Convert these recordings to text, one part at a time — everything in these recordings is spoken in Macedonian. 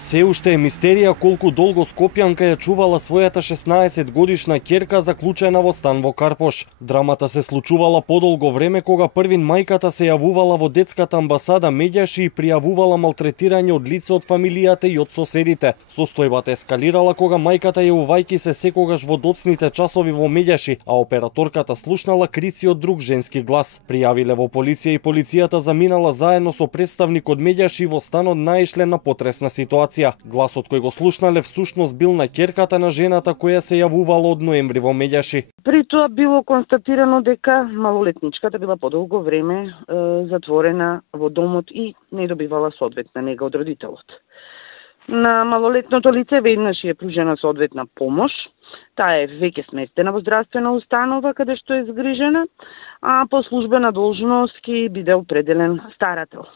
Се уште е мистерија колку долго Скопјанка ја чувала својата 16-годишна ќерка заклучена во стан во Карпош. Драмата се случувала подолго време кога првин мајката се јавувала во детската амбасада Медјаши и пријавувала малтретирање од лице од фамилијата и од соседите. Состојбата ескалирала кога мајката јавувајќи се секогаш во доцните часови во Медјаши, а операторката слушнала крици од друг женски глас. Пријавиле во полиција и полицијата заминала заедно со представник од Медјаши во станот наишле на потресна ситуација. Гласот кој го слушнале всушност бил на ќерката на жената која се јавувала од ноември во Медјаши. При тоа било констатирано дека малолетничката била подолго време затворена во домот и не добивала соодветна нега од родителот. На малолетното лице веднаш е пружена соодветна помош. Таа е веќе сместена во здравствена установа каде што е згрижена, а по службена должност ќе биде определен старател.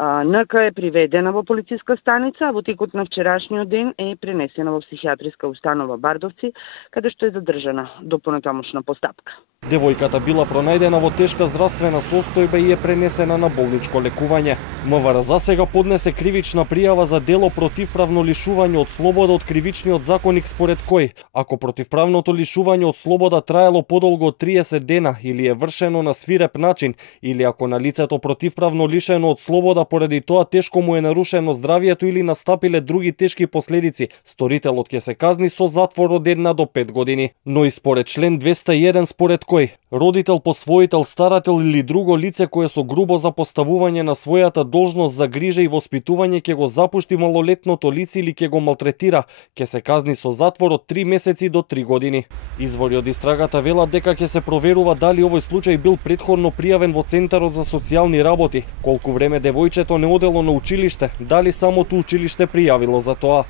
НК е приведена во полициска станица, а во текот на вчерашниот ден е пренесена во психијатриска установа Бардовци, каде што е задржана до понатамошна постапка. Девојката била пронајдена во тешка здравствена состојба и е пренесена на болничко лекување. МВР за сега поднесе кривична пријава за дело противправно лишување од слобода од кривичниот законник, според кој, ако противправното лишување од слобода траело подолго од 30 дена или е вршено на свиреп начин, или ако на лицето противправно лишено од слобода поради тоа тешко му е нарушено здравието или настапиле други тешки последици, сторителот ќе се казни со затвор од 1 до 5 години. Но и според член 201, според кој родител, посвоител, старател или друго лице кое со грубо запоставување на својата должност за грижа и воспитување ќе го запушти малолетното лице или ќе го малтретира, ќе се казни со затвор од 3 месеци до 3 години. Извори од истрагата велат дека ќе се проверува дали овој случај бил претходно пријавен во Центарот за социјални работи, колку време девојчето не одело на училиште, дали самото училиште пријавило за тоа.